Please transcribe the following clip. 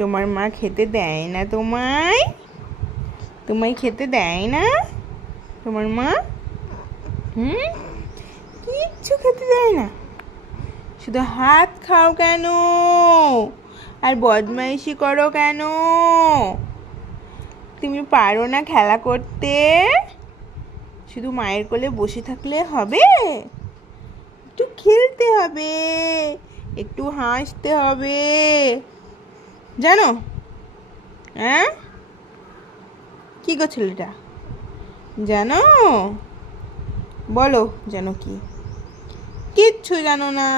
তোমার মা খেতে দেয় না তোমায়? তোমায় খেতে দেয় না তোমার মা? কিচ্ছু খেতে দেয় না, শুধু হাত খাও কেন আর বদমাইশি করো কেন? তুমি পারো না খেলা করতে? শুধু মায়ের কোলে বসে থাকলে হবে? একটু খেলতে হবে, একটু হাসতে হবে, জানো? হ্যাঁ, কি গো ছেলেটা, জানো? বলো, জানো কি? কিচ্ছু জানো না।